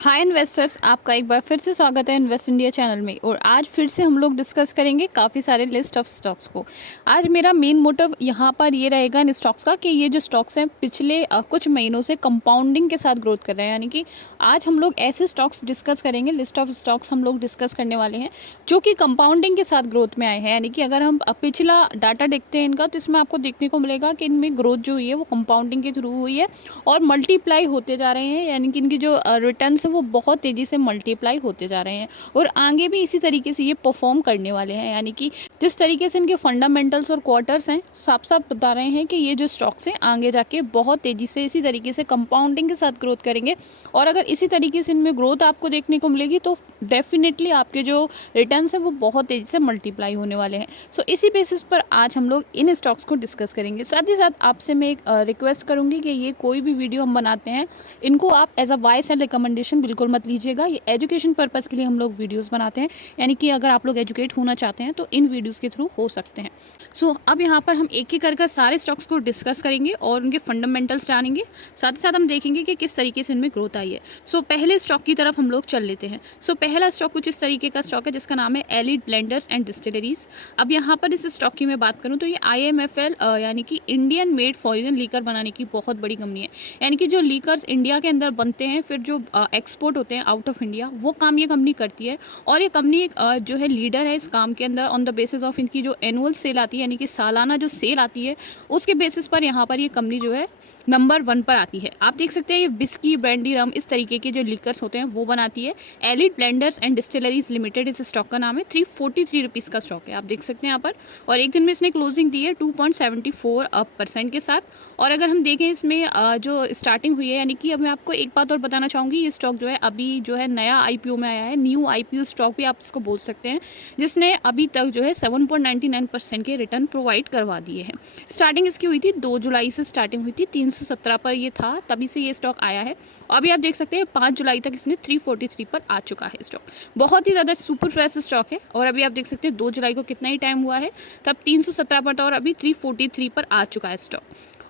Hi investors, आपका एक बार फिर से स्वागत है इन्वेस्ट इंडिया चैनल में। और आज फिर से हम लोग डिस्कस करेंगे काफ़ी सारे लिस्ट ऑफ स्टॉक्स को। आज मेरा मेन मोटिव यहाँ पर ये रहेगा इन स्टॉक्स का कि ये जो स्टॉक्स हैं पिछले कुछ महीनों से कंपाउंडिंग के साथ ग्रोथ कर रहे हैं। यानी कि आज हम लोग ऐसे स्टॉक्स डिस्कस करेंगे, लिस्ट ऑफ स्टॉक्स हम लोग डिस्कस करने वाले हैं जो कि कंपाउंडिंग के साथ ग्रोथ में आए हैं। यानी कि अगर हम पिछला डाटा देखते हैं इनका, तो इसमें आपको देखने को मिलेगा कि इनमें ग्रोथ जो हुई है वो कंपाउंडिंग के थ्रू हुई है और मल्टीप्लाई होते जा रहे हैं। यानी कि इनकी जो रिटर्न्स वो बहुत तेज़ी से मल्टीप्लाई होते जा रहे हैं और आगे भी इसी तरीके से ये परफॉर्म करने वाले हैं। यानी कि जिस तरीके से इनके फंडामेंटल्स और क्वार्टर्स हैं, साफ साफ बता रहे हैं कि ये जो स्टॉक्स हैं आगे जाके बहुत तेज़ी से इसी तरीके से कंपाउंडिंग के साथ ग्रोथ करेंगे। और अगर इसी तरीके से इनमें ग्रोथ आपको देखने को मिलेगी तो डेफिनेटली आपके जो रिटर्न्स हैं वो बहुत तेज़ी से मल्टीप्लाई होने वाले हैं। सो इसी बेसिस पर आज हम लोग इन स्टॉक्स को डिस्कस करेंगे। साथ ही साथ आपसे मैं एक रिक्वेस्ट करूँगी कि ये कोई भी वीडियो हम बनाते हैं इनको आप as a voice and recommendation बिल्कुल मत लीजिएगा। ये एजुकेशन पर्पज़ के लिए हम लोग वीडियोस बनाते हैं। यानी कि अगर आप लोग एजुकेट होना चाहते हैं तो इन वीडियोस के थ्रू हो सकते हैं। सो अब यहाँ पर हम एक एक करके सारे स्टॉक्स को डिस्कस करेंगे और उनके फंडामेंटल्स जानेंगे। साथ ही साथ हम देखेंगे कि किस तरीके से इनमें ग्रोथ आई है। सो पहले स्टॉक की तरफ हम लोग चल लेते हैं। सो पहला स्टॉक कुछ इस तरीके का स्टॉक है जिसका नाम है एलिट ब्लेंडर्स एंड डिस्टिलरीज। अब यहाँ पर इस स्टॉक की मैं बात करूँ तो ये IMFL यानी कि इंडियन मेड फॉरेन लीकर बनाने की बहुत बड़ी कंपनी है। यानी कि जो लीकर्स इंडिया के अंदर बनते हैं फिर जो एक्सपोर्ट होते हैं आउट ऑफ इंडिया, वो काम ये कंपनी करती है। और ये कंपनी एक जो है लीडर है इस काम के अंदर ऑन द बेसिस ऑफ इनकी जो एनुअल सेल आती है, यानी कि सालाना जो सेल आती है उसके बेसिस पर यहाँ पर ये कंपनी जो है नंबर 1 पर आती है। आप देख सकते हैं ये बिस्की, ब्रांडी, रम इस तरीके के जो लिकर्स होते हैं वो बनाती है। Elite blenders and distilleries limited इस स्टॉक का नाम है। 343 रुपीज़ का स्टॉक है, आप देख सकते हैं यहाँ पर। और एक दिन में इसने क्लोजिंग दी है 2.74% के साथ। और अगर हम देखें इसमें जो स्टार्टिंग हुई है, यानी कि अब मैं आपको एक बात और बताना चाहूँगी, ये स्टॉक जो है अभी जो है नया IPO में आया है, न्यू IPO स्टॉक भी आप इसको बोल सकते हैं, जिसने अभी तक जो है 7.99% के रिटर्न प्रोवाइड करवा दिए हैं। स्टार्टिंग इसकी हुई थी 2 जुलाई से स्टार्टिंग हुई थी, 317 पर ये था, तभी से ये स्टॉक आया है। अभी आप देख सकते हैं 5 जुलाई तक इसने 343 पर आ चुका है स्टॉक। बहुत ही ज़्यादा सुपर फ्रेश स्टॉक है। और अभी आप देख सकते हैं 2 जुलाई को कितना ही टाइम हुआ है, तब 317 पर था और अभी 343 पर आ चुका है स्टॉक।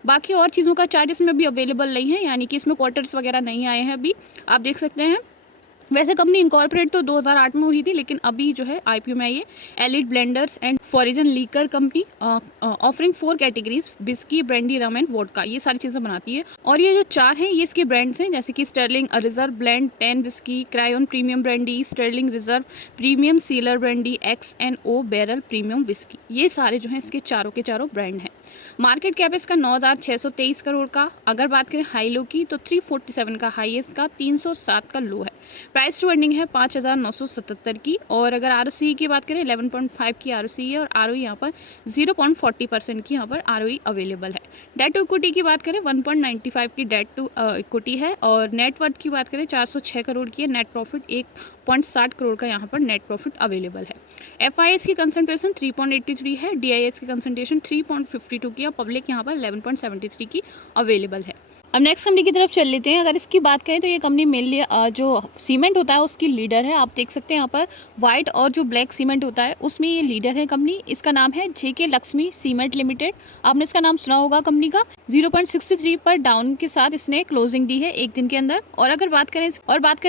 बाकी और चीज़ों का चार्ट इसमें अभी अवेलेबल नहीं है, यानी कि इसमें क्वार्टर्स वगैरह नहीं आए हैं अभी, आप देख सकते हैं। वैसे कंपनी इनकॉर्पोरेट तो 2008 में हुई थी, लेकिन अभी जो है IPO में आई है। Elite blenders and foreign liquor company offering 4 categories, whisky, brandy, rum and vodka, ये सारी चीज़ें बनाती है। और ये जो 4 हैं ये इसके ब्रांड्स हैं, जैसे कि Sterling Reserve blend 10 whisky, Crayon premium brandy, Sterling Reserve premium cellar brandy, XNO barrel premium whisky, ये सारे जो हैं इसके चारों के चारों ब्रांड हैं। मार्केट कैप इसका 9,623 करोड़ का। अगर बात करें हाई लो की तो 347 का हाईएस्ट का, 307 का लो है। प्राइस टू अर्निंग है 5,977 की। और अगर ROCE की बात करें 11.5 की ROCE है और ROE यहाँ पर 0.40% की यहाँ पर ROE अवेलेबल है। डेट टू इक्विटी की बात करें 1.95 की डेट टू इक्विटी है। और नेटवर्थ की बात करें 406 करोड़ की है। नेट प्रॉफिट 1.60 करोड़ का यहाँ पर नेट प्रॉफिट अवेलेबल है। FIS की कंसंट्रेशन 3.83 है, DIS की कंसंट्रेशन 3.52 की और पब्लिक यहाँ पर 11.73 की अवेलेबल है। अब नेक्स्ट कंपनी की तरफ चल लेते हैं। अगर इसकी बात करें तो ये कंपनी मेनली जो सीमेंट होता है उसकी लीडर है। आप देख सकते हैं यहाँ पर वाइट और जो ब्लैक सीमेंट होता है उसमें ये लीडर है कंपनी। इसका नाम है JK लक्ष्मी सीमेंट लिमिटेड। आपने इसका नाम सुना होगा कंपनी का। 0.63 पर डाउन के साथ इसने क्लोजिंग दी है एक दिन के अंदर। और अगर बात करें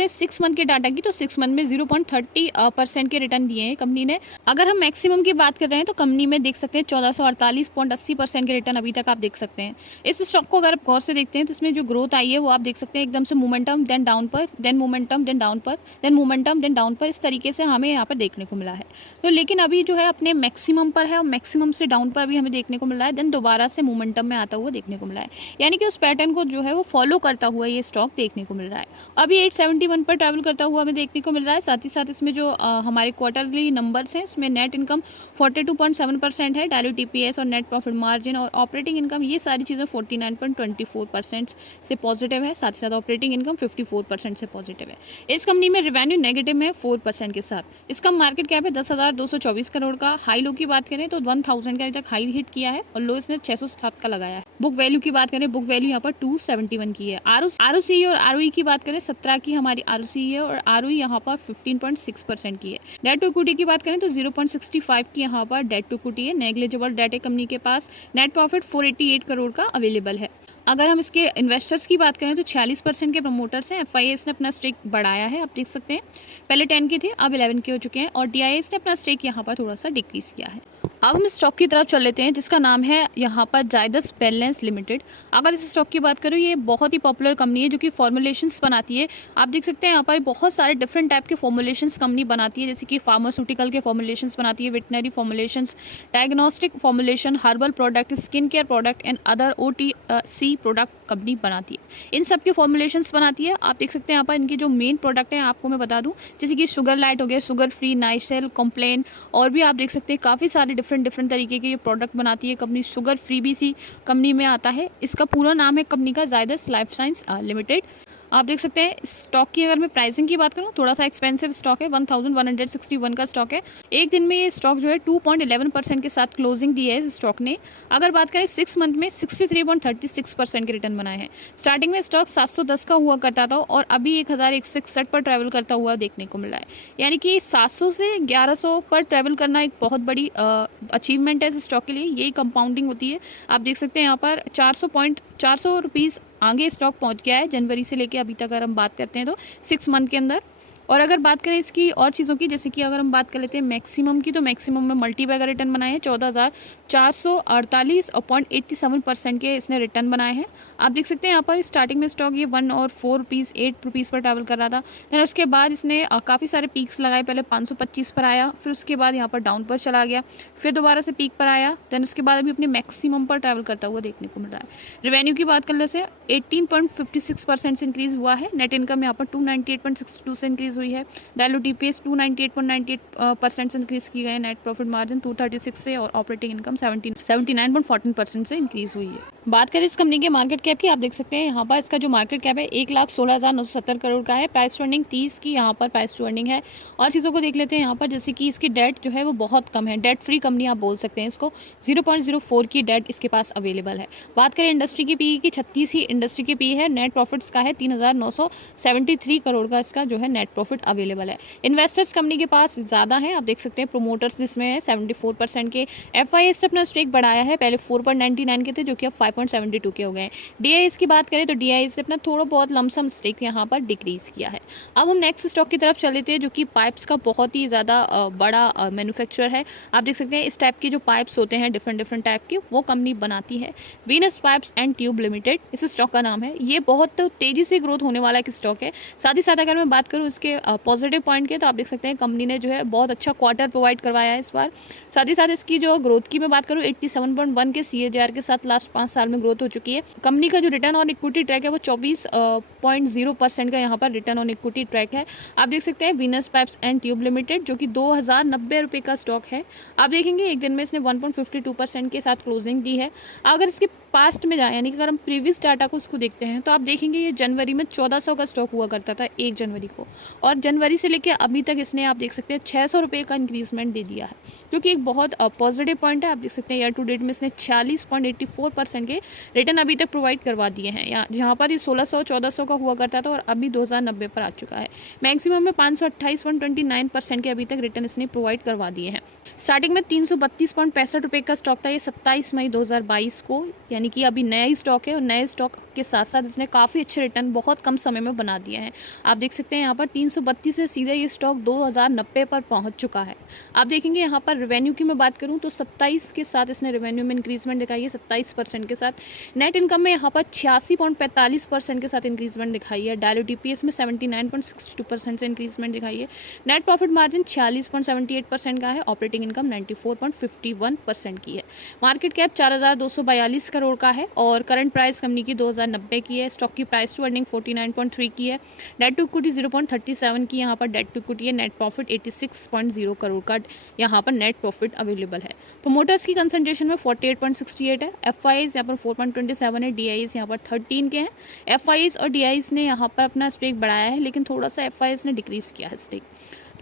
6 मंथ के डाटा की तो 6 मंथ में 0.30% के रिटर्न दिए हैं कंपनी ने। अगर हम मैक्सिमम की बात कर रहे हैं तो कंपनी में देख सकते हैं 1448.80% के रिटर्न अभी तक आप देख सकते हैं। इस स्टॉक को अगर आप गौर से देखते हैं इसमें जो ग्रोथ आई है वो आप देख सकते हैं एकदम से मोमेंटम देन डाउन पर, देन मोमेंटम देन डाउन पर, देन मोमेंटम देन डाउन पर, इस तरीके से हमें यहाँ पर देखने को मिला है। तो लेकिन अभी जो है अपने मैक्सिमम पर है और मैक्सिमम से डाउन पर अभी हमें देखने को मिला है, देन दोबारा से मोमेंटम में आता हुआ देखने को मिला है। यानी कि उस पैटर्न को जो है वो फॉलो करता हुआ ये स्टॉक देखने को मिल रहा है। अभी 871 पर ट्रैवल करता हुआ हमें देखने को मिल रहा है। साथ ही साथ इसमें जो हमारे क्वार्टरली नंबर्स हैं उसमें नेट इनकम 42.7% है, डायल्यूट EPS और नेट प्रॉफिट मार्जिन और ऑपरेटिंग इनकम ये सारी चीज़ें 49.24% से पॉजिटिव है। साथ ही साथ ऑपरेटिंग इनकम 54% से पॉजिटिव है। इस कंपनी में रेवेन्यू नेगेटिव में 4% के साथ। इसका मार्केट कैप है 10,224 करोड़ का। हाई लो की बात करें तो 1000 का अभी तक हाई हिट किया है और लो इसने 607 का लगाया है। बुक वैल्यू की बात करें, बुक वैल्यू यहाँ पर 271 की है। ROCE और ROE की बात करें 17 की हमारी ROCE है और ROE यहाँ पर 15.6% की है। डेट टू इक्विटी की बात करें तो 0.65 की यहाँ पर डेट टू इक्विटी है। नेग्लिजिबल डेट है कंपनी के पास। नेट प्रॉफिट 488 करोड़ का अवेलेबल है। अगर हम इसके इन्वेस्टर्स की बात करें तो 46% के प्रमोटर्स हैं। एफआईएस ने अपना स्टेक बढ़ाया है, आप देख सकते हैं पहले 10 के थे, अब 11 के हो चुके हैं, और डीआईएस ने अपना स्टेक यहाँ पर थोड़ा सा डिक्रीज किया है। अब हम स्टॉक की तरफ चल लेते हैं जिसका नाम है यहाँ पर जायदस वेलनेस लिमिटेड। अगर इस स्टॉक की बात करूँ, ये बहुत ही पॉपुलर कंपनी है जो कि फॉर्मुलेशंस बनाती है। आप देख सकते हैं यहाँ पर बहुत सारे डिफरेंट टाइप के फॉर्मुलेशंस कंपनी बनाती है, जैसे कि फार्मास्यूटिकल के फॉर्मुलेशंस बनाती है, veterinary formulations, diagnostic formulation, herbal product, skin care product and other OTC product company बनाती है। इन सब के फॉर्मुलेशंस बनाती है। आप देख सकते हैं यहाँ पर इनकी जो मेन प्रोडक्ट है आपको मैं बता दूँ, जैसे कि शुगर लाइट हो गया, शुगर फ्री, नाइसेल, कॉम्प्लेन, और भी आप देख सकते हैं काफ़ी सारे डिफरेंट तरीके के ये प्रोडक्ट बनाती है कंपनी। शुगर फ्री भी सी कंपनी में आता है। इसका पूरा नाम है कंपनी का जायदस लाइफ साइंस लिमिटेड। आप देख सकते हैं स्टॉक की अगर मैं प्राइसिंग की बात करूँ, थोड़ा सा एक्सपेंसिव स्टॉक है, 1161 का स्टॉक है। एक दिन में ये स्टॉक जो है 2.11% के साथ क्लोजिंग दी है इस स्टॉक ने। अगर बात करें 6 मंथ में 63.36% के रिटर्न बनाए हैं। स्टार्टिंग में स्टॉक 710 का हुआ करता था और अभी 1161 पर ट्रैवल करता हुआ देखने को मिल रहा है, यानी कि 700 से 1100 पर ट्रैवल करना एक बहुत बड़ी अचीवमेंट है इस स्टॉक के लिए। यही कंपाउंडिंग होती है। आप देख सकते हैं यहाँ पर 400 रुपीज़ आगे स्टॉक पहुंच गया है जनवरी से लेके अभी तक अगर हम बात करते हैं तो 6 मंथ के अंदर। और अगर बात करें इसकी और चीज़ों की, जैसे कि अगर हम बात कर लेते हैं मैक्सिमम की, तो मैक्सिमम में मल्टीपैक का रिटर्न बनाए हैं 14,448.87% के इसने रिटर्न बनाए हैं। आप देख सकते हैं यहाँ पर स्टार्टिंग में स्टॉक ये 1 और 4 रुपीज़ 8 रुपीज़ पर ट्रैवल कर रहा था। देन उसके बाद इसने काफ़ी सारे पीक्स लगाए। पहले 525 पर आया, फिर उसके बाद यहाँ पर डाउन पर चला गया, फिर दोबारा से पीक पर आया, देन उसके बाद अभी अपने मैक्सिमम पर ट्रैवल करता हुआ देखने को मिल रहा है। रेवेन्यू की बात करने से 18.56% से इंक्रीज़ हुआ है। नेट इनकम यहाँ पर 298.62 से इंक्रीज़ हुई है। डायलूट EPS 298.98% से इंक्रीज़ की गई है। नेट प्रॉफिट मार्जिन 236 से, और ऑपरेटिंग इनकम 79.14% से इंक्रीज़ हुई है। बात करें इस कंपनी के मार्केट कैप की, आप देख सकते हैं यहाँ पर इसका जो मार्केट कैप है 1,16,970 करोड़ का है। प्राइस टू अर्निंग 30 की यहाँ पर प्राइस टू अर्निंग है। और चीज़ों को देख लेते हैं यहाँ पर, जैसे कि इसकी डेट जो है वो बहुत कम है। डेट फ्री कंपनी आप बोल सकते हैं इसको। 0.04 की डेट इसके पास अवेलेबल है। बात करें इंडस्ट्री की पी की, 36 ही इंडस्ट्री की पी है। नेट प्रॉफिट्स का है 3,973 करोड़ का इसका जो है नेट प्रॉफिट अवेलेबल है। इन्वेस्टर्स कंपनी के पास ज़्यादा है, आप देख सकते हैं प्रोमोटर्स जिसमें है 74% के। FIS ने अपना स्टेक बढ़ाया है, पहले 4.99 के थे जो कि अब 5.72 के हो गए हैं। DIS की बात करें तो DIS ने अपना थोड़ा बहुत लमसम स्टेक यहाँ पर डिक्रीज किया है। अब हम नेक्स्ट स्टॉक की तरफ चल लेते हैं जो कि पाइप्स का बहुत ही ज़्यादा बड़ा मैन्युफैक्चरर है। आप देख सकते हैं इस टाइप के जो पाइप्स होते हैं डिफरेंट टाइप के, वो कंपनी बनाती है। Venus pipes and tube limited इस स्टॉक का नाम है। ये बहुत तेज़ी से ग्रोथ होने वाला एक स्टॉक है। साथ ही साथ अगर मैं बात करूँ इसके पॉजिटिव पॉइंट के, तो आप देख सकते हैं कंपनी ने जो है बहुत अच्छा क्वार्टर प्रोवाइड करवाया है इस बार। साथ ही साथ इसकी जो ग्रोथ की मैं बात करूँ 87.1 के CAGR के साथ लास्ट 5 साल में ग्रोथ हो चुकी है। कंपनी का जो रिटर्न ऑन इक्विटी ट्रैक है वो 24.0% का यहाँ पर रिटर्न ऑन इक्विटी ट्रैक है। आप देख सकते हैं Venus pipes and tube limited जो कि 2090 रुपये का स्टॉक है। आप देखेंगे एक दिन में इसने 1.52% के साथ क्लोजिंग दी है। अगर इसके पास्ट में जाए, यानी कि अगर हम प्रीवियस डाटा को उसको देखते हैं, तो आप देखेंगे ये जनवरी में 1400 का स्टॉक हुआ करता था 1 जनवरी को, और जनवरी से लेकर अभी तक इसने आप देख सकते हैं 600 रुपये का इंक्रीजमेंट दे दिया है, जो कि एक बहुत पॉजिटिव पॉइंट है। आप देख सकते हैं ईयर टू डेट में इसने 46.84% के रिटर्न अभी तक प्रोवाइड करवा दिए हैं, जहाँ पर ये 1600-1400 का हुआ करता था और अभी 2090 पर आ चुका है। मैक्सिमम में 528.29% के अभी तक रिटर्न इसने प्रोवाइड करवा दिए हैं। स्टार्टिंग में 332.65 रुपये का स्टॉक था ये 27 मई 2022 को, यानी कि अभी नया ही स्टॉक है, और नए स्टॉक के साथ साथ इसने काफ़ी अच्छे रिटर्न बहुत कम समय में बना दिए हैं। आप देख सकते हैं यहाँ पर 332 से सीधे ये स्टॉक 2090 पर पहुँच चुका है। आप देखेंगे यहाँ पर रेवेन्यू की मैं बात करूँ तो 27 के साथ इसने रेवेन्यू में इंक्रीजमेंट दिखाई है 27% के साथ। नेट इनकम में यहाँ पर 86.45% के साथ इंक्रीजमेंट दिखाई है। डायलूट EPS में 79.62% से इंक्रीजमेंट दिखाई है। नेट प्रॉफिट मार्जिन 46.78% का है। ऑपरेटिंग इनकम 94.51% की है। मार्केट कैप 4,242 करोड़ का है, और करंट प्राइस कंपनी की 2090 की है। स्टॉक की प्राइस टू अर्निंग 49.3 की है। डेट टू इक्विटी 0.37 की यहाँ पर डेट टू इक्विटी है। नेट प्रॉफिट 86.0 करोड़ का यहाँ पर नेट प्रॉफिट अवेलेबल है। प्रोमोटर्स की कंसंट्रेशन में 48.68 है। FIS यहाँ पर 4.27 है। DIS यहाँ पर 13 के हैं। FIS और DIS ने यहाँ पर अपना स्टेक बढ़ाया है, लेकिन थोड़ा सा FIS ने डिक्रीज किया है स्टेक।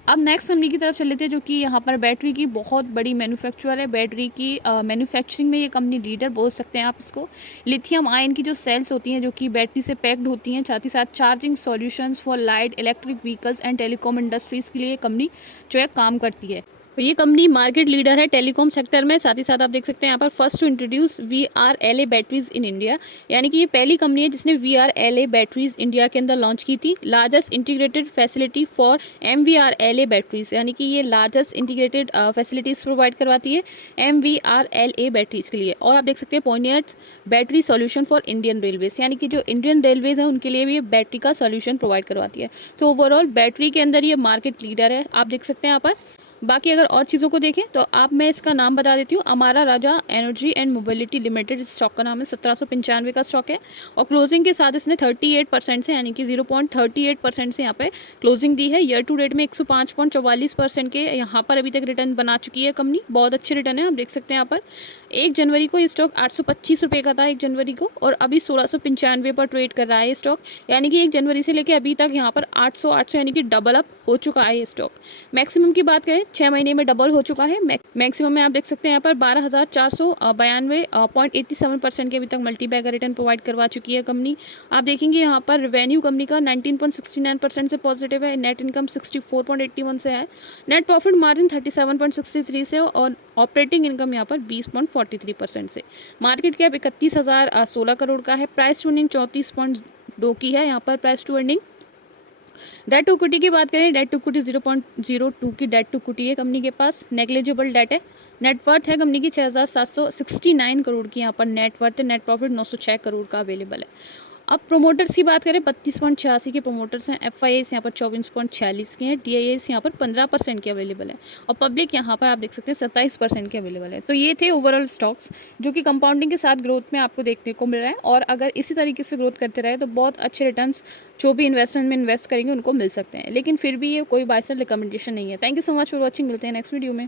अब नेक्स्ट कंपनी की तरफ चल लेते हैं जो कि यहाँ पर बैटरी की बहुत बड़ी मैन्युफैक्चरर है। बैटरी की मैन्युफैक्चरिंग में ये कंपनी लीडर बोल सकते हैं आप इसको। लिथियम आयन की जो सेल्स होती हैं जो कि बैटरी से पैक्ड होती हैं, साथ ही साथ charging solutions for light electric vehicles and telecom industries के लिए ये कंपनी जो है काम करती है। तो ये कंपनी मार्केट लीडर है टेलीकॉम सेक्टर में। साथ ही साथ आप देख सकते हैं यहाँ पर first to introduce VRLA batteries in India, यानी कि ये पहली कंपनी है जिसने VRLA बैटरीज इंडिया के अंदर लॉन्च की थी। Largest integrated facility for MVRLA batteries, यानी कि ये लार्जेस्ट इंटीग्रेटेड फैसिलिटीज़ प्रोवाइड करवाती है MVRLA बैटरीज के लिए। और आप देख सकते हैं pioneers battery solution for Indian railways, यानी कि जो इंडियन रेलवेज है उनके लिए भी ये बैटरी का सॉल्यूशन प्रोवाइड करवाती है। तो ओवरऑल बैटरी के अंदर ये मार्केट लीडर है, आप देख सकते हैं यहाँ पर। बाकी अगर और चीज़ों को देखें तो आप मैं इसका नाम बता देती हूँ। Amara Raja energy and mobility limited इस स्टॉक का नाम है। 1795 का स्टॉक है और क्लोजिंग के साथ इसने 38% से, यानी कि 0.38% से यहाँ पे क्लोजिंग दी है। ईयर टू डेट में 105.44% के यहाँ पर अभी तक रिटर्न बना चुकी है कंपनी। बहुत अच्छे रिटर्न है, आप देख सकते हैं यहाँ पर। 1 जनवरी को ये स्टॉक 825 रुपये का था 1 जनवरी को, और अभी 1695 पर ट्रेड कर रहा है ये स्टॉक, यानी कि 1 जनवरी से लेकर अभी तक यहाँ पर 800 यानी कि डबल अप हो चुका है ये स्टॉक। मैक्सिमम की बात करें 6 महीने में डबल हो चुका है। मैक्सिमम में आप देख सकते हैं यहाँ पर 12,492.87% के अभी तक मल्टी बैगर रिटर्न प्रोवाइड करवा चुकी है कंपनी। आप देखेंगे यहाँ पर रेवेन्यू कंपनी का 19.69% से पॉजिटिव है, नेट इनकम 64.81 से है, नेट प्रॉफिट मार्जिन 37.63 से, और ऑपरेटिंग इनकम यहाँ पर 20.43% से। मार्केट कैप 31,016 करोड़ का है। प्राइस टू अर्निंग 34.2 की है यहाँ पर price to earning. Debt to equity की बात करें, डेट टू इक्विटी 0.02 की डेट टू इक्विटी है कंपनी के पास। नेग्लिजिबल डेट है। नेटवर्थ है कंपनी की 6,769 करोड़ की यहाँ पर नेटवर्थ है। नेट प्रॉफिट 906 करोड़ का अवेलेबल है। अब प्रोमोटर्स की बात करें, 32.86 के प्रोमोटर्स हैं। FIAs यहाँ पर 24.46 के हैं। DIAs यहाँ पर 15% के अवेलेबल है, और पब्लिक यहाँ पर आप देख सकते हैं 27% के अवेलेबल है। तो ये थे ओवरऑल स्टॉक्स जो कि कंपाउंडिंग के साथ ग्रोथ में आपको देखने को मिल रहा है, और अगर इसी तरीके से ग्रोथ करते रहे तो बहुत अच्छे रिटर्न्स जो भी इन्वेस्टमेंट में इन्वेस्ट करेंगे उनको मिल सकते हैं। लेकिन फिर भी ये कोई बाय सेल रिकमेंडेशन नहीं है। Thank you so much for watching. मिलते हैं नेक्स्ट वीडियो में।